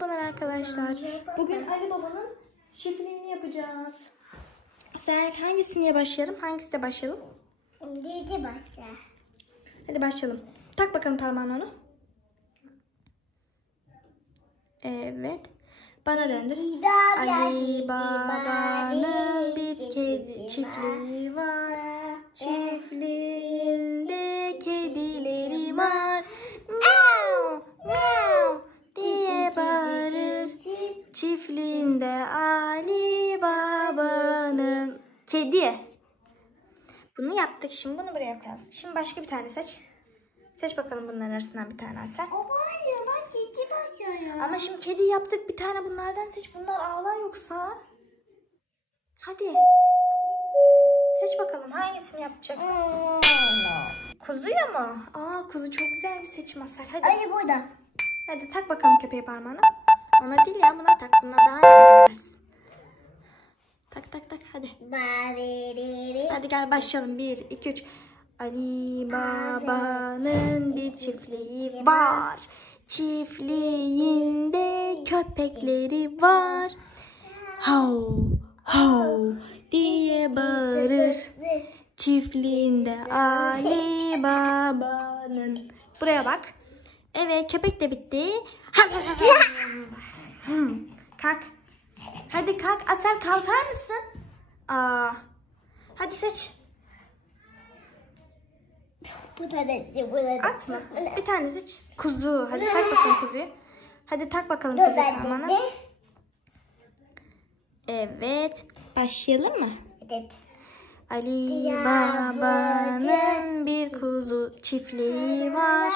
Merhabalar arkadaşlar. Bugün Ali Baba'nın çiftliğini yapacağız. Sen hangisiyle başlayalım? Hangisiyle başlayalım? Dedi başla. Hadi başlayalım. Tak bakalım parmağını onu. Evet. Bana döndür. Ali Baba'nın bir kedi çiftliği var. Çiftliğinde kedileri var. Miau, miau diye bağırır. Çiftliğinde Ali Baba'nın kedi. Bunu yaptık. Şimdi bunu buraya koyalım. Şimdi başka bir tane seç. Seç bakalım bunların arasından bir tane sen. O bağırıyor. Bak kedi başlıyor. Ama şimdi kedi yaptık. Bir tane bunlardan seç. Bunlar ağlar yoksa. Hadi. Seç bakalım hangisini yapacaksın? Kuzuya mı? Aa, kuzu çok güzel bir seçim Asel. Hadi. Ali burada. Hadi tak bakalım köpeği parmağına. Ona değil ya, buna tak. Buna daha iyi edersin. Tak tak tak hadi. Hadi gel başlayalım. 1, 2, 3. Ali Baba'nın bir çiftliği var. Çiftliğinde köpekleri var. Hav hav diye bağırır. Çiftliğinde Ali Baba'nın. Buraya bak. Evet, köpek de bitti. Kalk. Hadi kalk. Asel, kalkar mısın? Hadi seç. Bu tanesi burada. Atma. Bir tane seç. Kuzu. Hadi tak bakalım kuzuyu. Hadi tak bakalım kuzuyu parmağına. Evet. Başlayalım mı? Evet. Ali Baba'nın bir kuzu çiftliği var.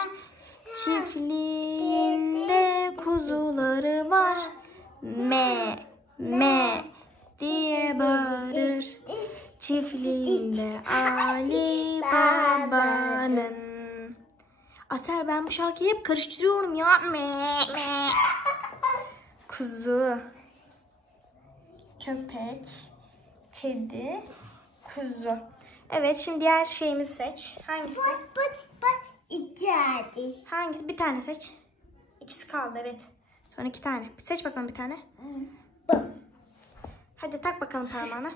Çiftliğinde kuzuları var. Me me diye bağırır. Çiftliğinde Ali Baba'nın. Asel, ben bu şarkıyı hep karıştırıyorum ya. Me me. Kuzu, köpek, kedi, kuzu. Evet, şimdi diğer şeyimizi seç. Hangisi? Bak içeride. Hangisi? Bir tane seç. İkisi kaldı, evet. Sonra 2 tane. Seç bakalım bir tane. Hadi tak bakalım parmağına.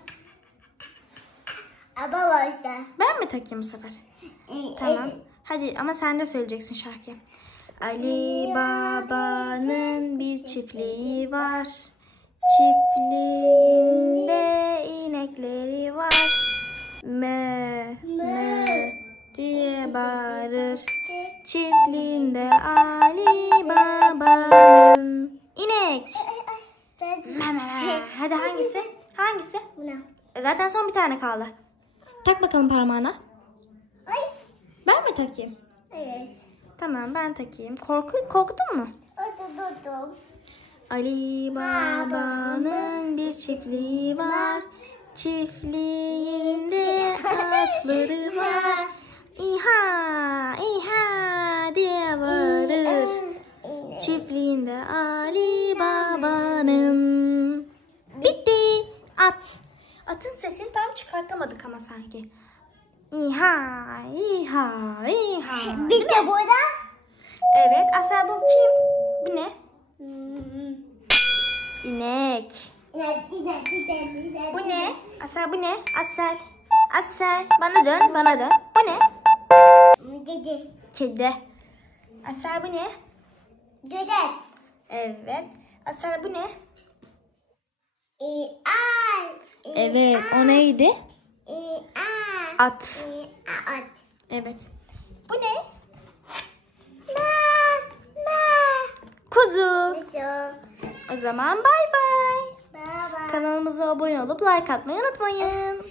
Ama başla. Ben mi takayım bu sefer? Tamam. Hadi ama sen de söyleyeceksin şarkıyı. Ali Baba'nın bir çiftliği var. Çiftliğinde inekleri var. Me me diye bağırır. Çiftliğinde Ali Baba'nın. İnek. Hadi hangisi? Hangisi? Zaten son bir tane kaldı. Tak bakalım parmağına. Ben mi takayım? Evet. Tamam, ben takayım. Korktun mu? Oturdum. Ali Baba'nın bir çiftliği var. Çiftliğinde atları var. İha İha diye bağırır. Çiftliğinde Ali Baba'nın. Bitti. At. Atın sesini tam çıkartamadık ama sanki. İha İha İha. Bir de burada. Evet. Asel, bu kim? Bu ne? İnek. Bu ne? Asel, bu ne? Asel. Asel. Bana dön. Bana dön. Bu ne? Dedi. Kedi. Asel, bu ne? Gödet. Evet. Asel, bu ne? Ay. Evet. O neydi? At. At. Evet. Bu ne? Kuzu. O zaman bay bay. Baba. Kanalımıza abone olup like atmayı unutmayın.